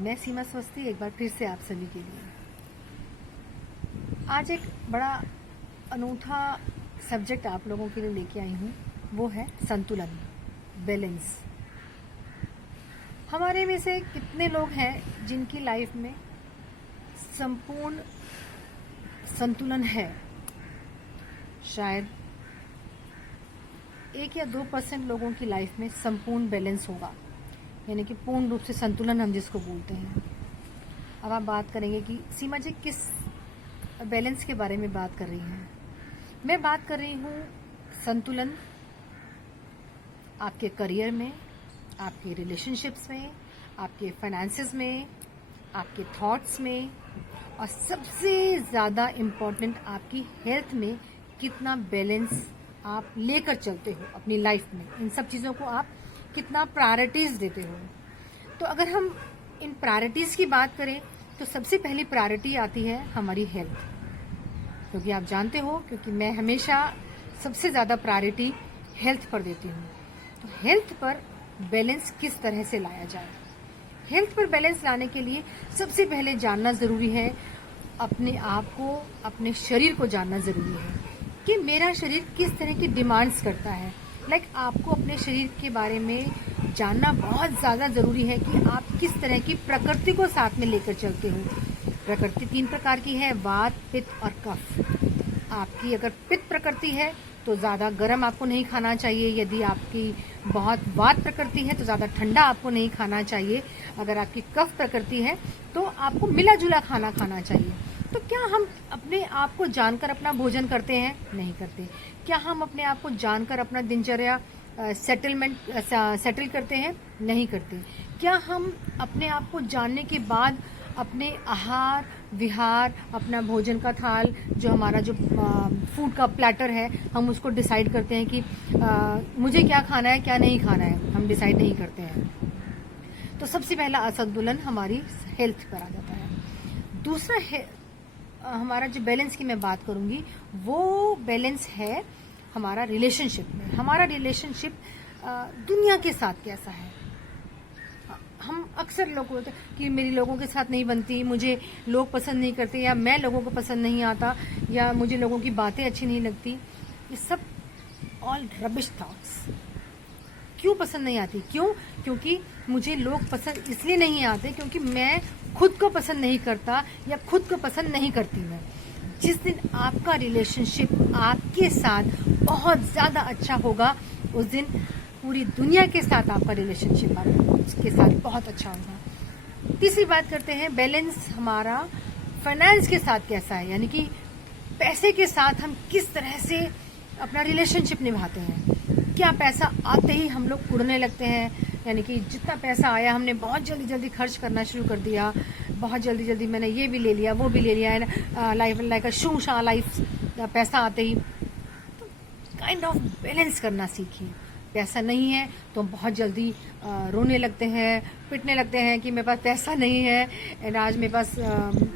मैं सीमा स्वस्ति एक बार फिर से आप सभी के लिए आज एक बड़ा अनूठा सब्जेक्ट आप लोगों के लिए लेके आई हूँ। वो है संतुलन, बैलेंस। हमारे में से कितने लोग हैं जिनकी लाइफ में संपूर्ण संतुलन है? शायद 1 या 2% लोगों की लाइफ में संपूर्ण बैलेंस होगा, यानी कि पूर्ण रूप से संतुलन हम जिसको बोलते हैं। अब आप बात करेंगे कि सीमा जी किस बैलेंस के बारे में बात कर रही हैं? मैं बात कर रही हूँ संतुलन आपके करियर में, आपके रिलेशनशिप्स में, आपके फाइनेंसेस में, आपके थॉट्स में, और सबसे ज़्यादा इम्पोर्टेंट आपकी हेल्थ में कितना बैलेंस आप लेकर चलते हो अपनी लाइफ में। इन सब चीज़ों को आप कितना प्रायोरिटीज़ देते हो। तो अगर हम इन प्रायोरिटीज़ की बात करें तो सबसे पहली प्रायोरिटी आती है हमारी हेल्थ, क्योंकि आप जानते हो, क्योंकि मैं हमेशा सबसे ज़्यादा प्रायोरिटी हेल्थ पर देती हूँ। तो हेल्थ पर बैलेंस किस तरह से लाया जाए? हेल्थ पर बैलेंस लाने के लिए सबसे पहले जानना ज़रूरी है, अपने आप को, अपने शरीर को जानना ज़रूरी है कि मेरा शरीर किस तरह की डिमांड्स करता है। आपको अपने शरीर के बारे में जानना बहुत ज़्यादा ज़रूरी है कि आप किस तरह की प्रकृति को साथ में लेकर चलते हो। प्रकृति 3 प्रकार की है, वात, पित्त और कफ। आपकी अगर पित्त प्रकृति है तो ज़्यादा गर्म आपको नहीं खाना चाहिए। यदि आपकी बहुत वात प्रकृति है तो ज़्यादा ठंडा आपको नहीं खाना चाहिए। अगर आपकी कफ प्रकृति है तो आपको मिला जुला खाना खाना चाहिए। तो क्या हम अपने आप को जानकर अपना भोजन करते हैं? नहीं करते। क्या हम अपने आप को जानकर अपना दिनचर्या सेटल करते हैं? नहीं करते। क्या हम अपने आप को जानने के बाद अपने आहार विहार, अपना भोजन का थाल, जो हमारा जो फूड का प्लेटर है, हम उसको डिसाइड करते हैं कि मुझे क्या खाना है क्या नहीं खाना है? हम डिसाइड नहीं करते हैं। तो सबसे पहला असंतुलन हमारी हेल्थ पर आ जाता है। दूसरा है हमारा जो बैलेंस की मैं बात करूंगी, वो बैलेंस है हमारा रिलेशनशिप में। हमारा रिलेशनशिप दुनिया के साथ कैसा है? हम अक्सर लोग होते हैं कि मेरी लोगों के साथ नहीं बनती, मुझे लोग पसंद नहीं करते, या मैं लोगों को पसंद नहीं आता, या मुझे लोगों की बातें अच्छी नहीं लगती। ये सब ऑल रबिश थॉट्स। क्यों पसंद नहीं आती? क्योंकि मुझे लोग पसंद इसलिए नहीं आते क्योंकि मैं खुद को पसंद नहीं करता या खुद को पसंद नहीं करती मैं। जिस दिन आपका रिलेशनशिप आपके साथ बहुत ज़्यादा अच्छा होगा, उस दिन पूरी दुनिया के साथ आपका रिलेशनशिप उसके साथ बहुत अच्छा होगा। तीसरी बात करते हैं बैलेंस हमारा फाइनेंस के साथ कैसा है, यानी कि पैसे के साथ हम किस तरह से अपना रिलेशनशिप निभाते हैं। क्या पैसा आते ही हम लोग उड़ने लगते हैं, यानी कि जितना पैसा आया हमने बहुत जल्दी जल्दी खर्च करना शुरू कर दिया, बहुत जल्दी जल्दी मैंने ये भी ले लिया वो भी ले लिया, लाइफ शू शा लाइफ पैसा आते ही। तो काइंड ऑफ बैलेंस करना सीखिए। पैसा नहीं है तो हम बहुत जल्दी रोने लगते हैं, पिटने लगते हैं कि मेरे पास पैसा नहीं है, एंड आज मेरे पास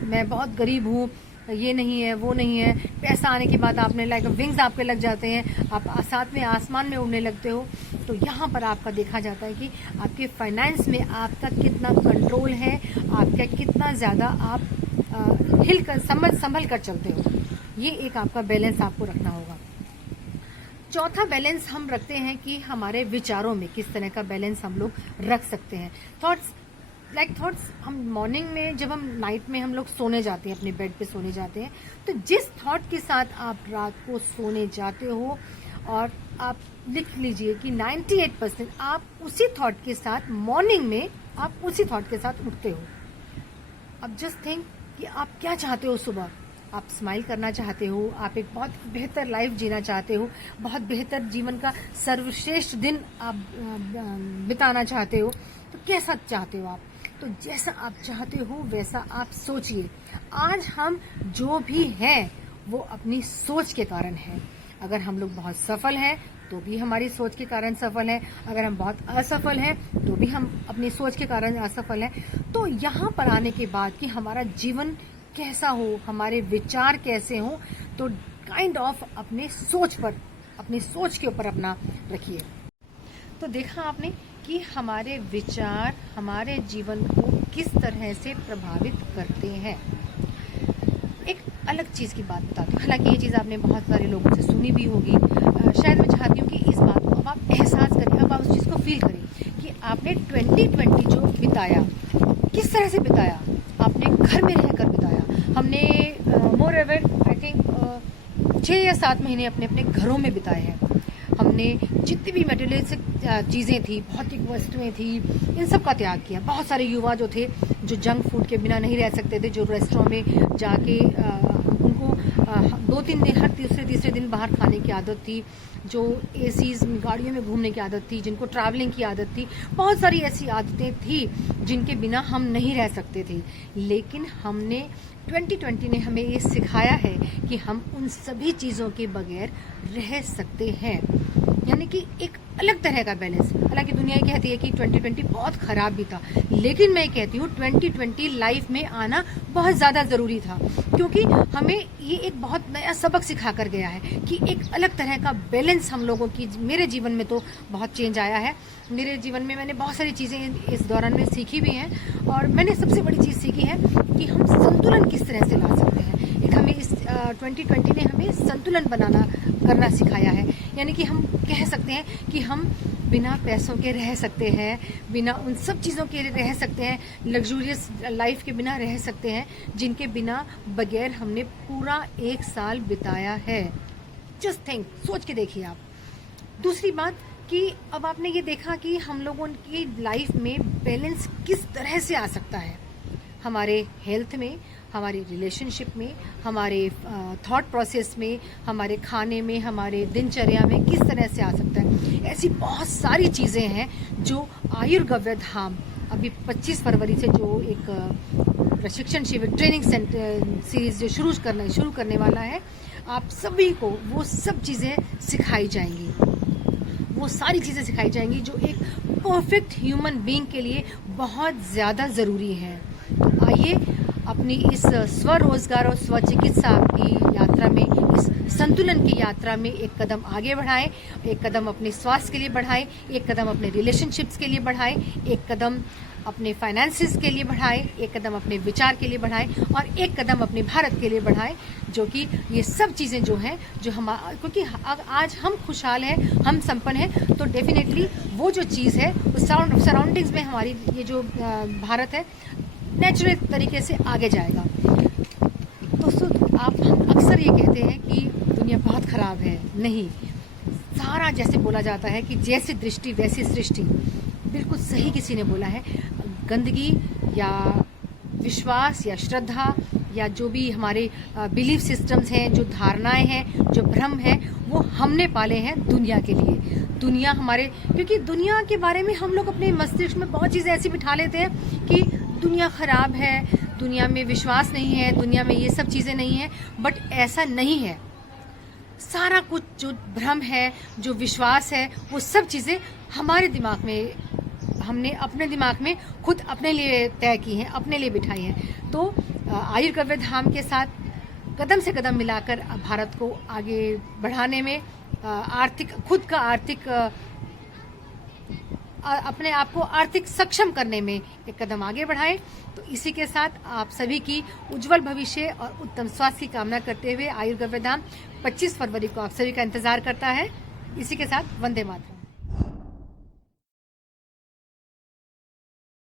मैं बहुत गरीब हूँ, ये नहीं है वो नहीं है। पैसा आने के बाद आपने विंग्स आपके लग जाते हैं, आप साथ में आसमान में उड़ने लगते हो। तो यहाँ पर आपका देखा जाता है कि आपके फाइनेंस में आपका कितना कंट्रोल है, आपका कितना ज़्यादा आप हिलकर संभल कर चलते हो। ये एक आपका बैलेंस आपको रखना होगा। चौथा बैलेंस हम रखते हैं कि हमारे विचारों में किस तरह का बैलेंस हम लोग रख सकते हैं। थॉट्स हम मॉर्निंग में, जब हम नाइट में हम लोग सोने जाते हैं, अपने बेड पे सोने जाते हैं, तो जिस थॉट के साथ आप रात को सोने जाते हो, और आप लिख लीजिए कि 98% आप उसी थॉट के साथ मॉर्निंग में आप उसी थॉट के साथ उठते हो। अब जस्ट थिंक कि आप क्या चाहते हो सुबह। आप स्माइल करना चाहते हो, आप एक बहुत बेहतर लाइफ जीना चाहते हो, बहुत बेहतर जीवन का सर्वश्रेष्ठ दिन आप बिताना चाहते हो। तो कैसा चाहते हो आप? तो जैसा आप चाहते हो वैसा आप सोचिए। आज हम जो भी हैं वो अपनी सोच के कारण है। अगर हम लोग बहुत सफल हैं तो भी हमारी सोच के कारण सफल है, अगर हम बहुत असफल हैं तो भी हम अपनी सोच के कारण असफल हैं। तो यहाँ पर आने के बाद कि हमारा जीवन कैसा हो, हमारे विचार कैसे हो, तो काइंड ऑफ अपने सोच के ऊपर अपना रखिए। तो देखा आपने कि हमारे विचार हमारे जीवन को किस तरह से प्रभावित करते हैं। एक अलग चीज़ की बात बताती हूँ, हालांकि ये चीज़ आपने बहुत सारे लोगों से सुनी भी होगी। शायद मैं चाहती हूँ कि इस बात को अब आप एहसास करें, अब आप उस चीज़ को फील करें कि आपने 2020 जो बिताया किस तरह से बिताया। आपने घर में रहकर बिताया। हमने मोर एवर आई थिंक 6 या 7 महीने अपने अपने घरों में बिताए हैं। हमने जितनी भी मटेरियलिस्टिक चीज़ें थी, भौतिक वस्तुएं थी, इन सब का त्याग किया। बहुत सारे युवा जो थे जो जंक फूड के बिना नहीं रह सकते थे, जो रेस्टोरेंट में जाके उनको 2-3 दिन हर तीसरे दिन बाहर खाने की आदत थी, जो एसीज गाड़ियों में घूमने की आदत थी, जिनको ट्रैवलिंग की आदत थी, बहुत सारी ऐसी आदतें थी जिनके बिना हम नहीं रह सकते थे। लेकिन हमने 2020 ने हमें ये सिखाया है कि हम उन सभी चीज़ों के बगैर रह सकते हैं, यानी कि एक अलग तरह का बैलेंस। हालांकि दुनिया ये कहती है कि 2020 बहुत ख़राब भी था, लेकिन मैं कहती हूँ 2020 लाइफ में आना बहुत ज़्यादा ज़रूरी था, क्योंकि हमें ये एक बहुत नया सबक सिखा कर गया है कि एक अलग तरह का बैलेंस हम लोगों की। मेरे जीवन में तो बहुत चेंज आया है। मेरे जीवन में मैंने बहुत सारी चीज़ें इस दौरान में सीखी भी हैं, और मैंने सबसे बड़ी चीज़ सीखी है कि हम संतुलन किस तरह से ला सकते हैं। एक हमें इस 2020 ने हमें संतुलन करना सिखाया है, यानी कि हम कह सकते हैं कि हम बिना पैसों के रह सकते हैं, बिना उन सब चीज़ों के रह सकते हैं, लग्जूरियस लाइफ के बिना रह सकते हैं जिनके बिना बगैर हमने पूरा 1 साल बिताया है। जस्ट थिंक, सोच के देखिए आप। दूसरी बात कि अब आपने ये देखा कि हम लोगों की लाइफ में बैलेंस किस तरह से आ सकता है, हमारे हेल्थ में, हमारे रिलेशनशिप में, हमारे थॉट प्रोसेस में, हमारे खाने में, हमारे दिनचर्या में किस तरह से आ सकता है। ऐसी बहुत सारी चीज़ें हैं जो आयुर्गव्य धाम अभी 25 फरवरी से जो एक प्रशिक्षण शिविर ट्रेनिंग सेंटर सीरीज जो शुरू करने वाला है, आप सभी को वो सब चीज़ें सिखाई जाएंगी। वो सारी चीज़ें सिखाई जाएंगी जो एक परफेक्ट ह्यूमन बीइंग के लिए बहुत ज़्यादा ज़रूरी है। आइए अपनी इस स्वरोजगार और स्वचिकित्सा की यात्रा में, इस संतुलन की यात्रा में एक कदम आगे बढ़ाएं, एक कदम अपने स्वास्थ्य के लिए बढ़ाएं, एक कदम अपने रिलेशनशिप्स के लिए बढ़ाएं, एक कदम अपने फाइनेंसेस के लिए बढ़ाएं, एक कदम अपने विचार के लिए बढ़ाएं, और एक कदम अपने भारत के लिए बढ़ाएं, जो कि ये सब चीज़ें जो हैं जो हम, क्योंकि आज हम खुशहाल हैं, हम संपन्न हैं, तो डेफिनेटली वो जो चीज़ है उस सराउंडिंग्स में हमारी ये जो भारत है नेचुरल तरीके से आगे जाएगा। दोस्तों, हम अक्सर ये कहते हैं कि दुनिया बहुत ख़राब है। नहीं, सारा जैसे बोला जाता है कि जैसी दृष्टि वैसी सृष्टि, बिल्कुल सही किसी ने बोला है। गंदगी या विश्वास या श्रद्धा या जो भी हमारे बिलीफ सिस्टम्स हैं, जो धारणाएं हैं, जो भ्रम हैं, वो हमने पाले हैं दुनिया के लिए। दुनिया हमारे, क्योंकि दुनिया के बारे में हम लोग अपने मस्तिष्क में बहुत चीज़ें ऐसी बिठा लेते हैं कि दुनिया ख़राब है, दुनिया में विश्वास नहीं है, दुनिया में ये सब चीज़ें नहीं है। बट ऐसा नहीं है। सारा कुछ जो भ्रम है, जो विश्वास है, वो सब चीज़ें हमारे दिमाग में, हमने अपने दिमाग में खुद अपने लिए तय की हैं, अपने लिए बिठाई हैं। तो आयुर्गव्य धाम के साथ कदम से कदम मिलाकर भारत को आगे बढ़ाने में, खुद का अपने आप को आर्थिक सक्षम करने में एक कदम आगे बढ़ाएं। तो इसी के साथ आप सभी की उज्जवल भविष्य और उत्तम स्वास्थ्य की कामना करते हुए आयुर्गव्य धाम 25 फरवरी को आप सभी का इंतजार करता है। इसी के साथ वंदे मातरम।